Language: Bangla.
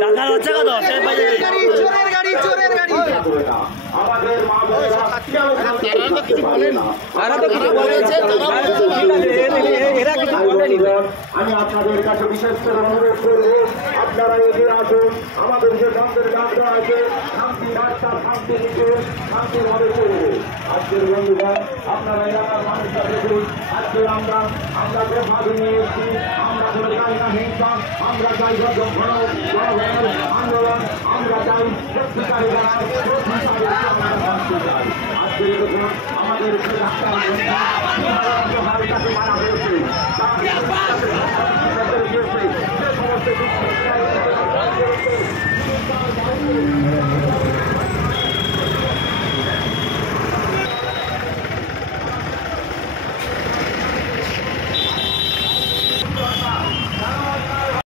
টাকার হচ্ছে কত? আমি আপনাদের কাছে বিশেষ করে অনুরোধ করবো, আপনারা এগিয়ে আসুন। আমাদের যে গান্ধের গান্ধ আছে, শান্তি রাস্তা শান্তি নিতে শান্তিভাবে করবো। আজকের বন্ধুগণ, আপনারা এলাকার মানুষরা দেখুন, আজকে আমরা প্রভাবে নিয়ে এসেছি। আমরা কোনো চাই না হিংসা, আমরা চাই জনগণের আন্দোলন, আমরা চাই সত্যিকারে যারা আজকে দেখুন আমাদের যে ডাক্তার কাছে মারা হয়েছে সমস্ত